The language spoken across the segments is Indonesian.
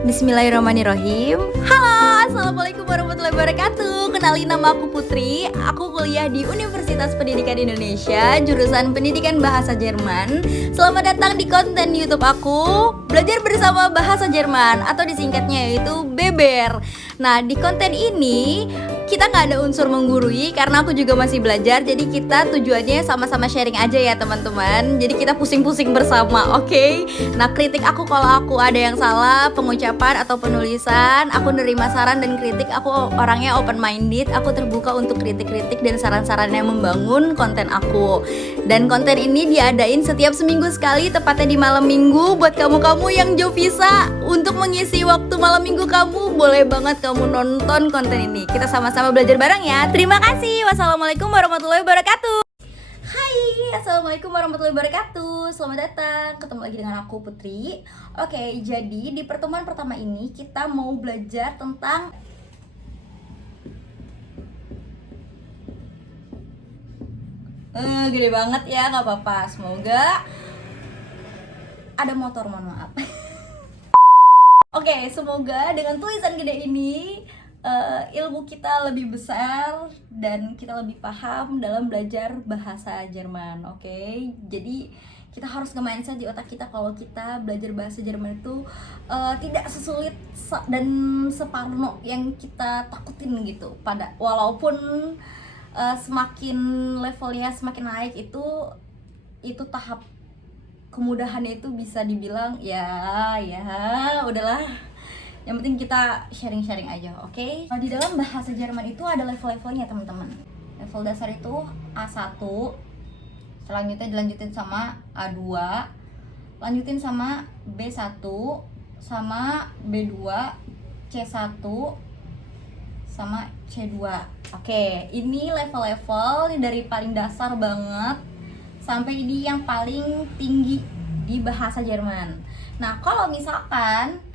Bismillahirrahmanirrahim. Halo, assalamualaikum warahmatullahi wabarakatuh. Kenalin, nama aku Putri. Aku kuliah di Universitas Pendidikan Indonesia, jurusan Pendidikan Bahasa Jerman. Selamat datang di konten YouTube aku, Belajar Bersama Bahasa Jerman, atau disingkatnya yaitu BEBER. Nah, di konten ini kita nggak ada unsur menggurui karena aku juga masih belajar. Jadi kita tujuannya sama-sama sharing aja ya teman-teman. Jadi kita pusing-pusing bersama, oke? Nah, kritik aku kalau aku ada yang salah pengucapan atau penulisan, aku nerima saran dan kritik. Aku orangnya open minded, aku terbuka untuk kritik-kritik dan saran-saran yang membangun konten aku. Dan konten ini diadain setiap seminggu sekali, tepatnya di malam minggu. Buat kamu-kamu yang Jovisa, untuk mengisi waktu malam minggu kamu, boleh banget kamu nonton konten ini. Kita sama-sama belajar bareng ya. Terima kasih. Wassalamualaikum warahmatullahi wabarakatuh. Hai, assalamualaikum warahmatullahi wabarakatuh. Selamat datang, ketemu lagi dengan aku Putri. Oke, jadi di pertemuan pertama ini kita mau belajar tentang gede banget ya, nggak apa-apa. Semoga ada motor, mohon maaf. Oke, semoga dengan tulisan gede ini ilmu kita lebih besar dan kita lebih paham dalam belajar bahasa Jerman. Oke, jadi kita harus nge-mindset di otak kita kalau kita belajar bahasa Jerman itu tidak sesulit dan separno yang kita takutin gitu. Walaupun semakin levelnya semakin naik, itu tahap kemudahannya itu bisa dibilang ya udahlah. Yang penting kita sharing-sharing aja, oke? Di dalam bahasa Jerman itu ada level-levelnya teman-teman. Level dasar itu A1, selanjutnya dilanjutin sama A2, lanjutin sama B1, sama B2, C1, sama C2. Oke, ini level-level dari paling dasar banget sampai ini yang paling tinggi di bahasa Jerman. Nah, kalau misalkan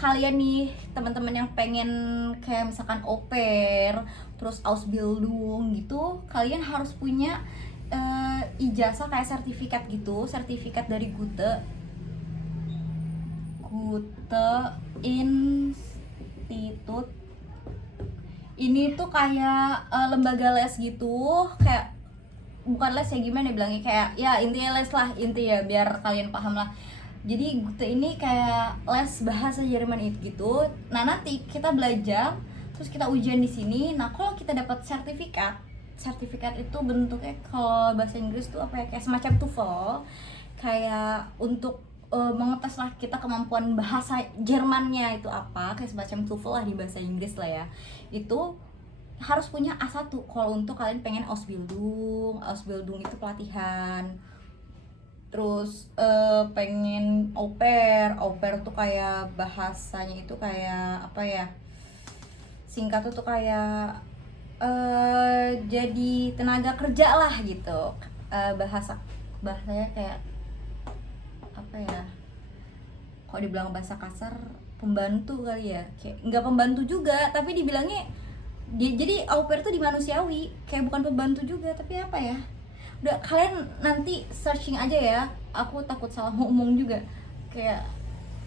kalian nih teman-teman yang pengen kayak misalkan au pair, terus Ausbildung gitu, kalian harus punya ijazah kayak sertifikat gitu, sertifikat dari Goethe Institute. Ini tuh kayak lembaga les gitu, kayak bukan les ya, gimana bilangnya, kayak ya intinya les lah, intinya biar kalian paham lah. Jadi Goethe ini kayak les bahasa Jerman itu gitu. Nah, nanti kita belajar terus kita ujian di sini. Nah, kalau kita dapat sertifikat itu bentuknya kalau bahasa Inggris tuh apa ya, kayak semacam TOEFL, kayak untuk mengetes lah kita kemampuan bahasa Jermannya itu apa, kayak semacam TOEFL lah di bahasa Inggris lah ya. Itu harus punya A1 kalau untuk kalian pengen Ausbildung itu pelatihan. Terus pengen au pair tuh kayak bahasanya itu kayak apa ya, singkat tuh kayak jadi tenaga kerja lah gitu. Bahasanya kayak apa ya, kalau dibilang bahasa kasar pembantu kali ya, kayak nggak pembantu juga tapi dibilangnya jadi au pair tuh dimanusiawi, kayak bukan pembantu juga tapi apa ya. Udah, kalian nanti searching aja ya, aku takut salah ngomong juga. Kayak,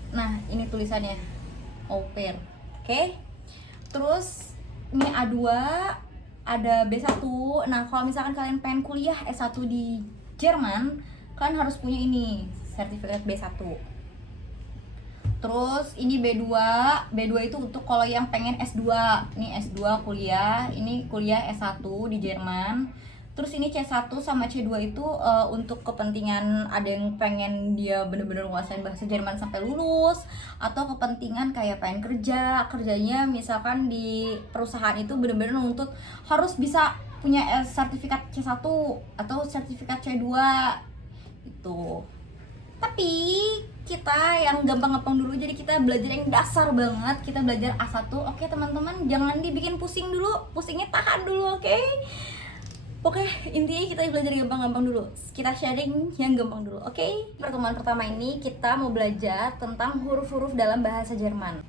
nah ini tulisannya au pair, oke? Terus ini A2, ada B1. Nah, kalau misalkan kalian pengen kuliah S1 di Jerman, kalian harus punya ini sertifikat B1. Terus ini B2 itu untuk kalau yang pengen S2. Ini S2 kuliah, ini kuliah S1 di Jerman. Terus ini C1 sama C2 itu untuk kepentingan ada yang pengen dia bener-bener nguasain bahasa Jerman sampai lulus, atau kepentingan kayak pengen kerjanya misalkan di perusahaan itu bener-bener untuk harus bisa punya sertifikat C1 atau sertifikat C2 itu. Tapi kita yang gampang-gampang dulu, jadi kita belajar yang dasar banget, kita belajar A1. Oke teman-teman, jangan dibikin pusing dulu, pusingnya tahan dulu, oke? Oke, intinya kita belajar gampang-gampang dulu. Kita sharing yang gampang dulu, oke? Pertemuan pertama ini kita mau belajar tentang huruf-huruf dalam bahasa Jerman.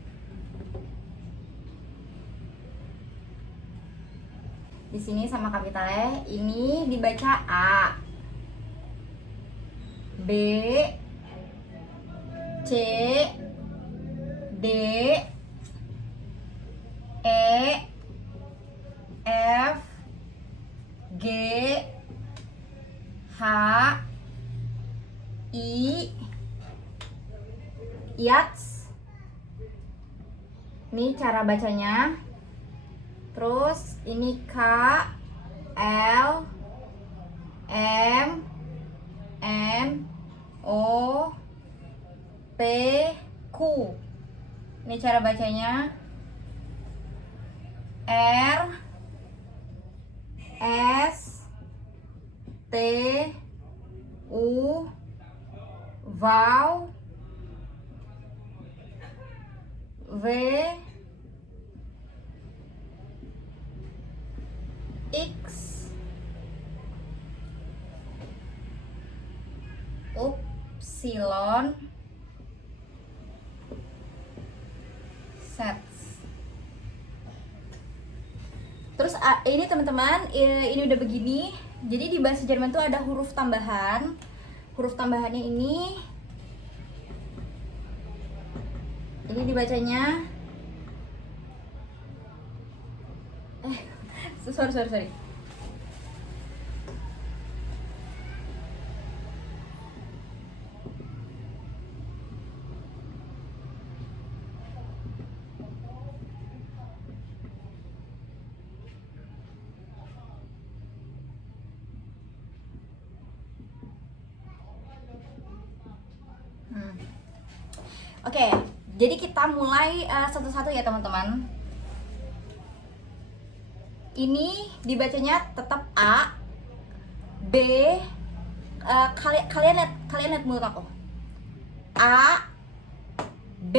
Di sini sama kapitalnya, ini dibaca A, B, C, D, E, F, G, H, I, Yats. Ini cara bacanya. Terus ini K, L, M, N, O, P, Q. Ini cara bacanya. R, S, T, U, Vau, V, X, Upsilon, Z. Terus ini teman-teman, ini udah begini. Jadi di bahasa Jerman tuh ada huruf tambahan. Huruf tambahannya ini dibacanya sorry. Oke, jadi kita mulai satu-satu ya teman-teman. Ini dibacanya tetap A, B. Kalian lihat mulut aku. A, B,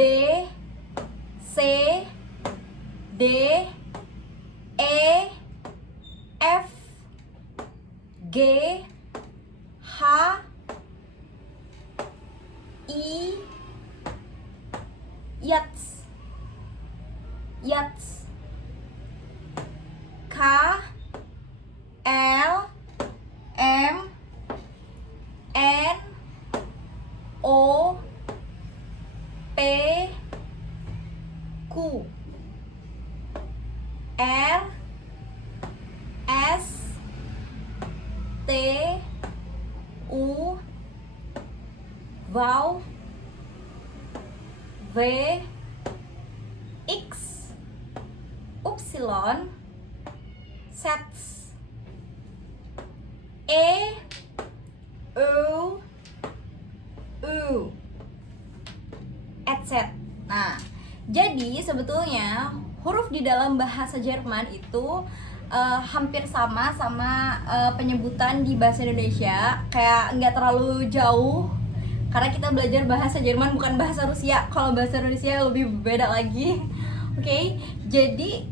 C, D, E, F, G, H, I, Yats, K, L, M, N, O, P, Q, R, S, T, U, Vau, V, X, Upsilon, Z, E, U, etc. Nah, jadi sebetulnya huruf di dalam bahasa Jerman itu hampir sama penyebutan di bahasa Indonesia, kayak nggak terlalu jauh. Karena kita belajar bahasa Jerman bukan bahasa Rusia. Kalau bahasa Rusia lebih beda lagi. Oke, jadi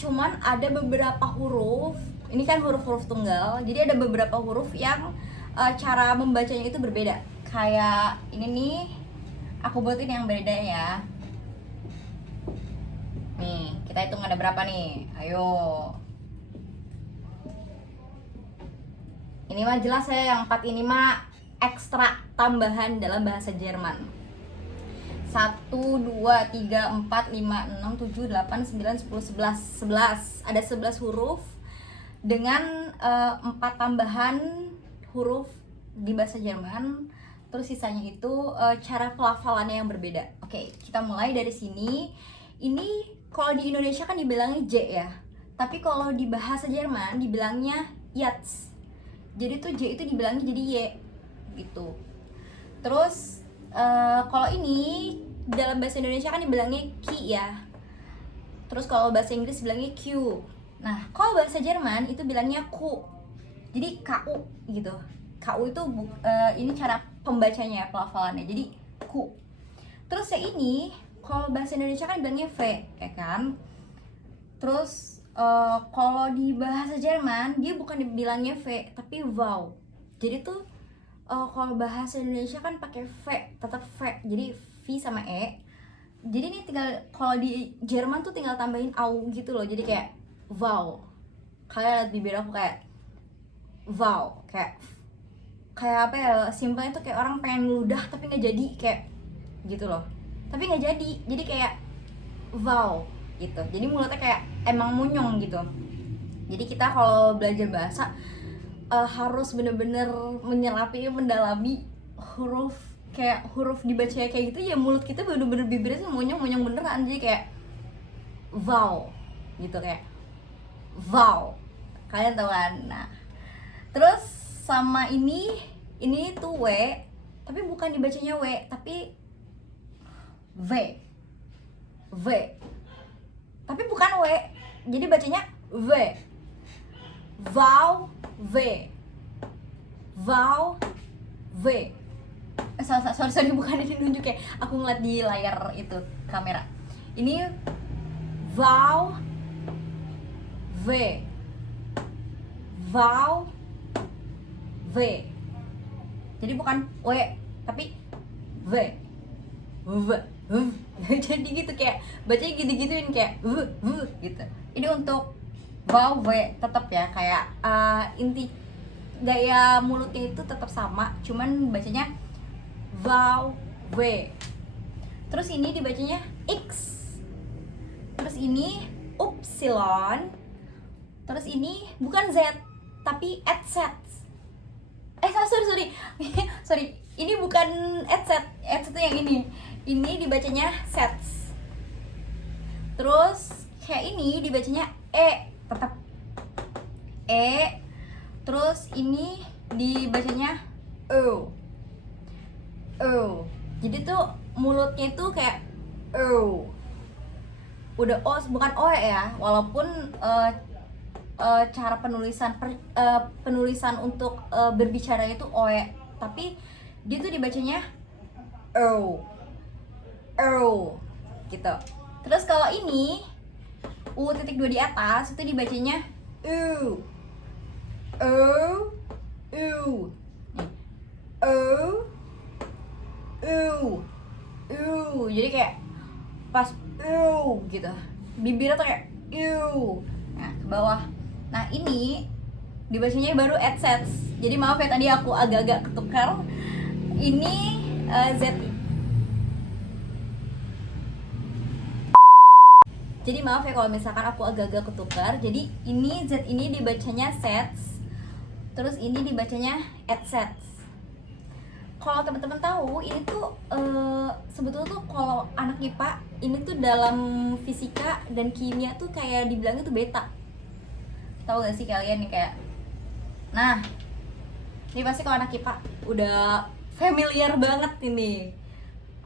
cuman ada beberapa huruf. Ini kan huruf-huruf tunggal. Jadi ada beberapa huruf yang cara membacanya itu berbeda. Kayak ini nih, aku buatin yang beda ya. Nih, kita hitung ada berapa nih. Ayo. Ini mah jelas ya, yang 4 ini mah ekstra tambahan dalam bahasa Jerman. 1, 2, 3, 4, 5, 6, 7, 8, 9, 10, 11. Ada 11 huruf dengan 4 tambahan huruf di bahasa Jerman. Terus sisanya itu cara pelafalannya yang berbeda. Oke, kita mulai dari sini. Ini kalau di Indonesia kan dibilangnya J ya. Tapi kalau di bahasa Jerman dibilangnya Yats. Jadi tuh J itu dibilangnya jadi Y gitu. Terus kalau ini dalam bahasa Indonesia kan dibilangnya Ki ya. Terus kalau bahasa Inggris bilangnya Q. Nah, kalau bahasa Jerman itu bilangnya Ku. Jadi KU gitu. KU itu ini cara pembacanya, pelafalannya. Jadi Ku. Terus yang ini kalau bahasa Indonesia kan bilangnya V, ya kan? Terus kalau di bahasa Jerman dia bukan dibilangnya V tapi Vau. Jadi tuh kalau bahasa Indonesia kan pakai V, tetap V. Jadi V sama E. Jadi ini tinggal, kalau di Jerman tuh tinggal tambahin au gitu loh. Jadi kayak Vau. Kalian lihat bibir aku kayak Vau, kayak apa ya? Simpelnya tuh kayak orang pengen ludah tapi nggak jadi, kayak gitu loh. tapi nggak jadi kayak wow gitu. Jadi mulutnya kayak emang munyong gitu. Jadi kita kalau belajar bahasa harus bener-bener menyerapi, mendalami huruf, kayak huruf dibaca kayak gitu ya, mulut kita bener-bener bibirnya munyong beneran. Jadi kayak wow gitu, kayak wow, kalian tahu kan. Nah terus sama ini tuh W, tapi bukan dibacanya W, tapi V, tapi bukan W, jadi bacanya V, wow, V, sorry bukan ini nunjuk ya, aku ngeliat di layar itu kamera. Ini wow, V, jadi bukan W tapi V. Jadi gitu, kayak bacanya gitu-gituin kayak gitu. Ini untuk wow, V tetap ya, kayak inti gaya mulutnya itu tetap sama, cuman bacanya wow, V. Terus ini dibacanya X. Terus ini upsilon. Terus ini bukan Z tapi headset. Sorry. Ini bukan headset itu yang ini. Ini dibacanya sets. Terus kayak ini dibacanya E, tetap E. Terus ini dibacanya O. Jadi tuh mulutnya tuh kayak O. Udah O, bukan O ya, walaupun cara penulisan untuk berbicara itu oe, tapi dia tuh dibacanya o gitu. Terus kalau ini U.2 di atas itu dibacanya u. Jadi kayak pas gitu, bibirnya tuh kayak nah ke bawah. Nah ini dibacanya baru headsets. Jadi maaf ya tadi aku agak-agak ketukar. Ini Z. Jadi maaf ya kalau misalkan aku agak-agak ketukar. Jadi ini Z ini dibacanya sets. Terus ini dibacanya headsets. Kalau teman-teman tahu, ini tuh sebetulnya tuh kalau anak IPA ini tuh dalam fisika dan kimia tuh kayak dibilangnya tuh beta. Tahu gak sih kalian nih kayak, nah ini pasti kalau anak IPA udah familiar banget ini,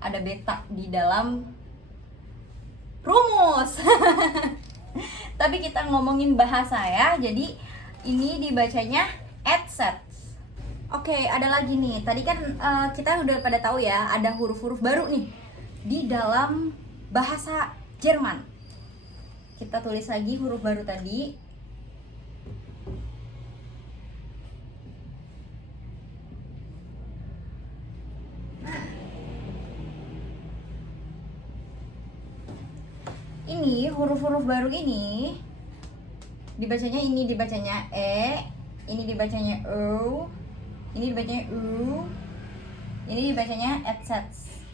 ada beta di dalam rumus. Tapi kita ngomongin bahasa ya, jadi ini dibacanya headset. Oke, ada lagi nih. Tadi kan kita udah pada tahu ya, ada huruf-huruf baru nih di dalam bahasa Jerman. Kita tulis lagi huruf baru tadi. Ini huruf-huruf baru ini dibacanya E, ini dibacanya O, ini dibacanya U, ini dibacanya headsets.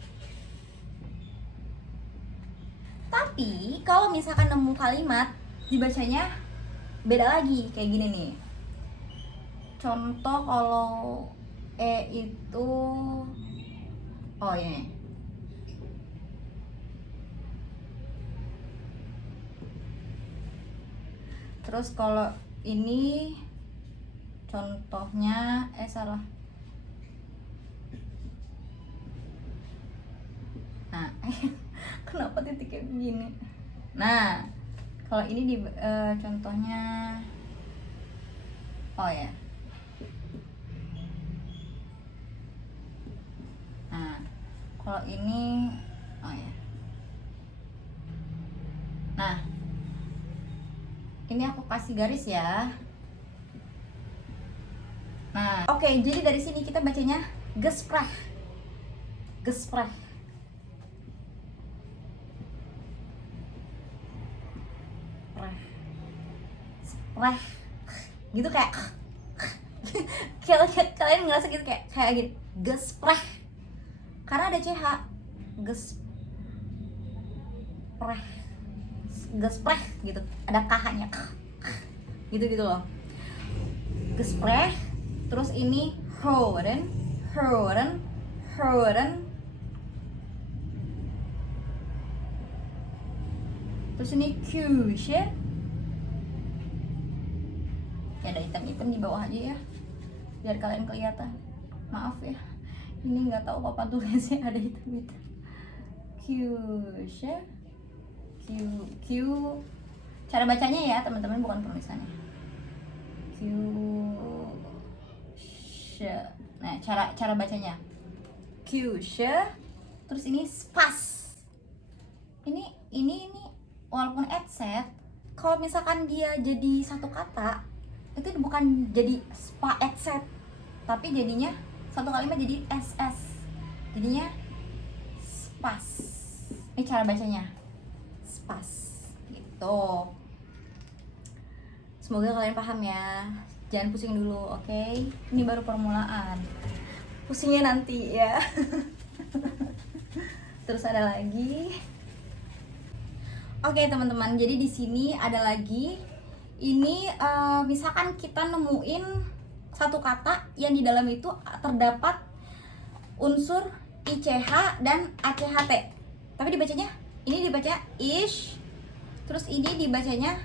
Tapi kalau misalkan nemu kalimat dibacanya beda lagi, kayak gini nih. Contoh kalau E itu, oh ini. Terus kalau ini contohnya salah. Nah, kenapa titiknya begini? Nah, kalau ini di contohnya, oh ya. Nah, kalau ini, oh ya. Nah, ini aku kasih garis ya. Nah, oke, jadi dari sini kita bacanya Gespräch. Gespräch. Sprech. Gitu kayak kalian ngerasa gitu kayak gitu. Gespräch. Karena ada CH. gespreh gitu, ada k-nya gitu loh, gespreh. Terus ini hören, terus ini Küche, ya ada hitam-hitam di bawah aja ya biar kalian kelihatan, maaf ya ini nggak tahu apa tulisnya, ada hitam-hitam. Küche, Q, cara bacanya ya teman-teman, bukan penulisannya. Küche, nah cara bacanya Küche. Terus ini spas, ini walaupun etc, kalau misalkan dia jadi satu kata itu bukan jadi spa etc, tapi jadinya satu kalimat jadi ss, jadinya spas. Ini cara bacanya spas gitu. Semoga kalian paham ya, jangan pusing dulu, oke? Ini baru permulaan, pusingnya nanti ya. Terus ada lagi. Oke teman-teman, jadi di sini ada lagi. Ini misalkan kita nemuin satu kata yang di dalam itu terdapat unsur ICH dan ACHT, tapi dibacanya, ini dibaca ish, terus ini dibacanya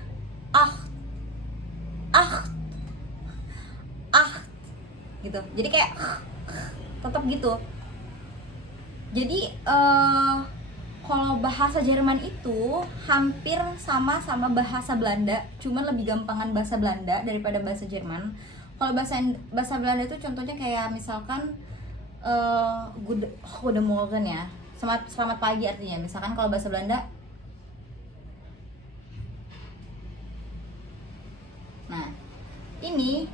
gitu. Jadi kayak tetap gitu. Jadi kalau bahasa Jerman itu hampir sama bahasa Belanda, cuman lebih gampangan bahasa Belanda daripada bahasa Jerman. Kalau bahasa Belanda itu contohnya kayak misalkan Goede Morgen ya, selamat pagi artinya. Misalkan kalau bahasa Belanda, nah ini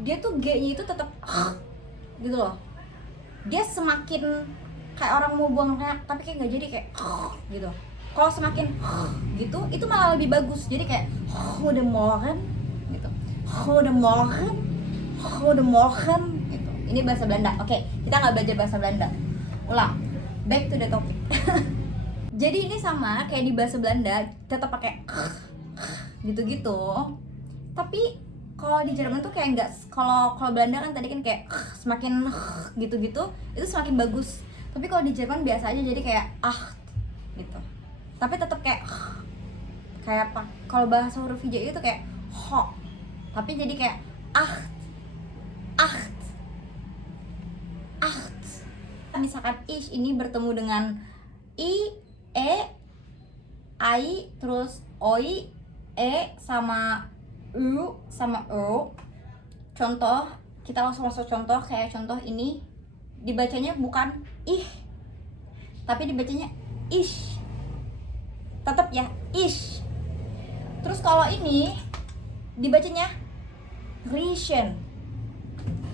dia tuh G-nya itu tetap gitu loh. Dia semakin kayak orang mau buang reak, tapi kayak nggak jadi, kayak gitu. Kalau semakin gitu, itu malah lebih bagus. Jadi kayak Goede Morgen gitu, Goede Morgen gitu. Ini bahasa Belanda. Oke, kita nggak belajar bahasa Belanda. Ulang, back to the topic. Jadi ini sama kayak di bahasa Belanda, tetap pakai gitu-gitu. Tapi kalau di Jerman tuh kayak nggak, kalau Belanda kan tadi kan kayak semakin gitu-gitu, itu semakin bagus. Tapi kalau di Jerman biasa aja, jadi kayak gitu. Tapi tetap kayak apa? Kalau bahasa huruf hijau itu kayak ho, tapi jadi kayak acht. Misalkan ish ini bertemu dengan i, e, ai, terus oi, e sama u sama o. Contoh, kita langsung masuk contoh. Kayak contoh ini dibacanya bukan ih, tapi dibacanya ish, tetap ya ish. Terus kalau ini dibacanya riechen.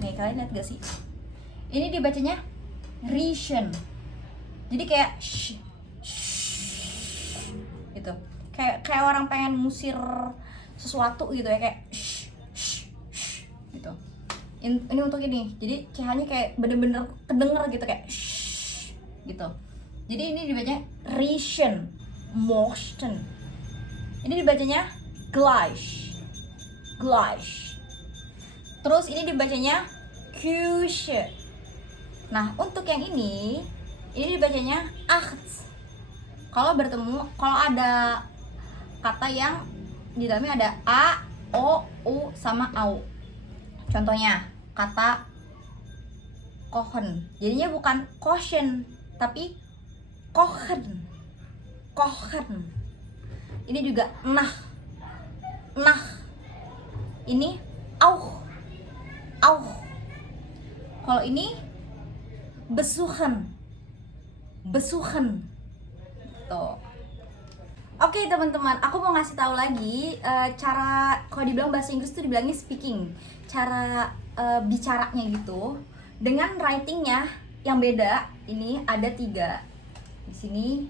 Nih kalian lihat gak sih? Ini dibacanya riechen. Jadi kayak gitu. Kayak orang pengen musir sesuatu gitu ya, kayak gitu. Ini untuk ini, jadi CH-nya kayak bener-bener kedenger gitu, kayak gitu. Jadi ini dibacanya riechen, mochten. Ini dibacanya gleich. Terus ini dibacanya Küche. Nah untuk yang ini dibacanya acht. Kalau ada kata yang di dalamnya ada a, o, u sama au. Contohnya kata kochen, jadinya bukan kochen tapi kochen. Ini juga nah. Ini auch. Kalau ini besuchen. Tuh. Oke teman-teman, aku mau ngasih tahu lagi cara, kalau dibilang bahasa Inggris tuh dibilangnya speaking, cara bicaranya gitu, dengan writingnya yang beda. Ini ada 3. Di sini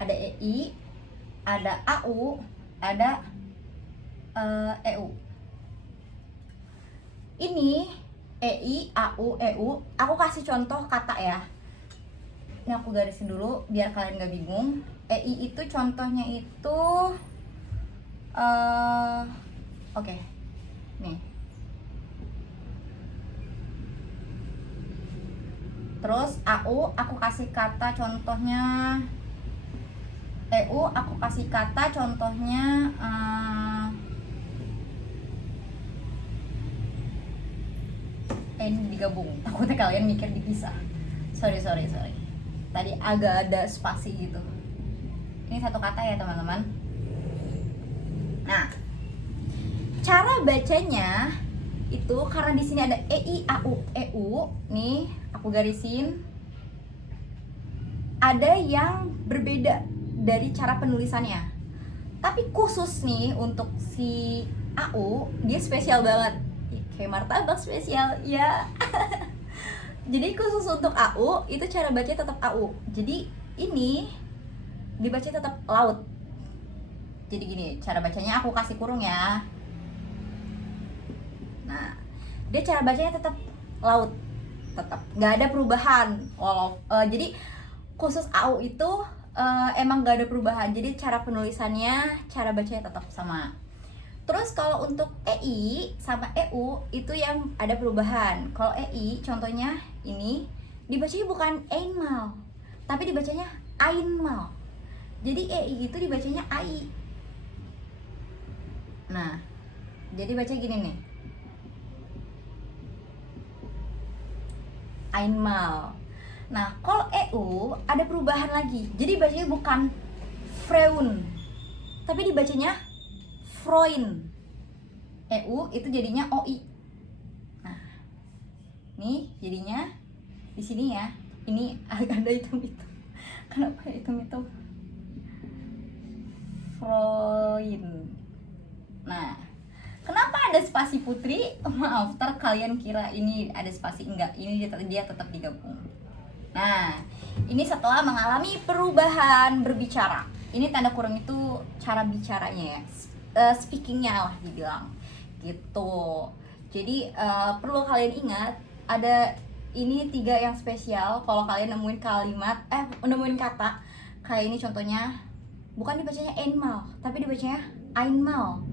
ada EI, ada AU, ada EU. Ini EI, AU, EU. Aku kasih contoh kata ya. Ini aku garisin dulu biar kalian gak bingung. EI itu contohnya itu oke. Nih. Terus AU aku kasih kata contohnya EU, aku kasih kata contohnya ini digabung. Takutnya kalian mikir dipisah. Sorry. Tadi agak ada spasi gitu. Ini satu kata ya teman-teman. Nah, cara bacanya itu karena di sini ada EI, AU, EU. Nih, aku garisin. Ada yang berbeda dari cara penulisannya. Tapi khusus nih untuk si AU, dia spesial banget. Kayak martabak spesial, ya. Jadi khusus untuk AU, itu cara bacanya tetap AU. Jadi ini dibaca tetap laut. Jadi gini, cara bacanya aku kasih kurung ya. Nah, dia cara bacanya tetap laut. Tetap, nggak ada perubahan. Jadi khusus AU itu emang nggak ada perubahan. Jadi cara penulisannya, cara bacanya tetap sama. Terus kalau untuk EI sama EU itu yang ada perubahan. Kalau EI contohnya ini dibacanya bukan Einmal, tapi dibacanya Ainmal. Jadi EI itu dibacanya AI. Nah, jadi baca gini nih. Ainmal. Nah, kalau EU ada perubahan lagi. Jadi bacanya bukan Freun, tapi dibacanya Freund. EU itu jadinya OI. Nah, nih jadinya di sini ya. Ini ada hitam-hitam. Kenapa hitam-hitam? Freund. Nah, kenapa ada spasi Putri? Maaf, ntar kalian kira ini ada spasi. Enggak, ini dia tetap digabung. Nah, ini setelah mengalami perubahan berbicara. Ini tanda kurung itu cara bicaranya ya, speakingnya lah dibilang gitu. Jadi perlu kalian ingat ada ini 3 yang spesial. Kalau kalian nemuin kalimat, nemuin kata kayak ini contohnya, bukan dibacanya Einmal, tapi dibacanya Ainmal.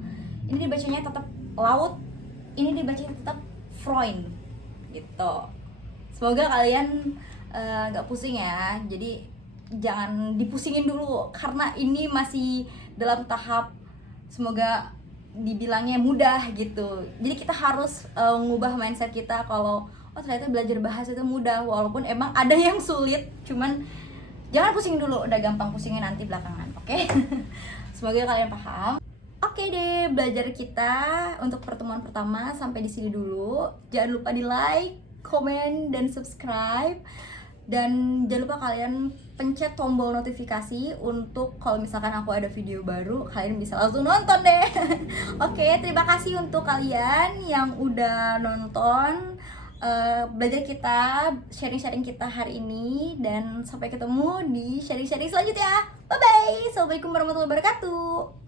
Ini dibacanya tetap laut, ini dibacanya tetap Freund gitu. Semoga kalian gak pusing ya. Jadi jangan dipusingin dulu karena ini masih dalam tahap, semoga dibilangnya mudah gitu. Jadi kita harus ngubah mindset kita kalau ternyata belajar bahasa itu mudah, walaupun emang ada yang sulit. Cuman jangan pusing dulu, udah gampang pusingnya nanti belakangan, oke? Semoga kalian paham. Oke deh, belajar kita untuk pertemuan pertama sampai di sini dulu. Jangan lupa di like, komen, dan subscribe. Dan jangan lupa kalian pencet tombol notifikasi untuk kalau misalkan aku ada video baru, kalian bisa langsung nonton deh. Oke, terima kasih untuk kalian yang udah nonton belajar kita, sharing-sharing kita hari ini. Dan sampai ketemu di sharing-sharing selanjutnya. Bye-bye. Assalamualaikum warahmatullahi wabarakatuh.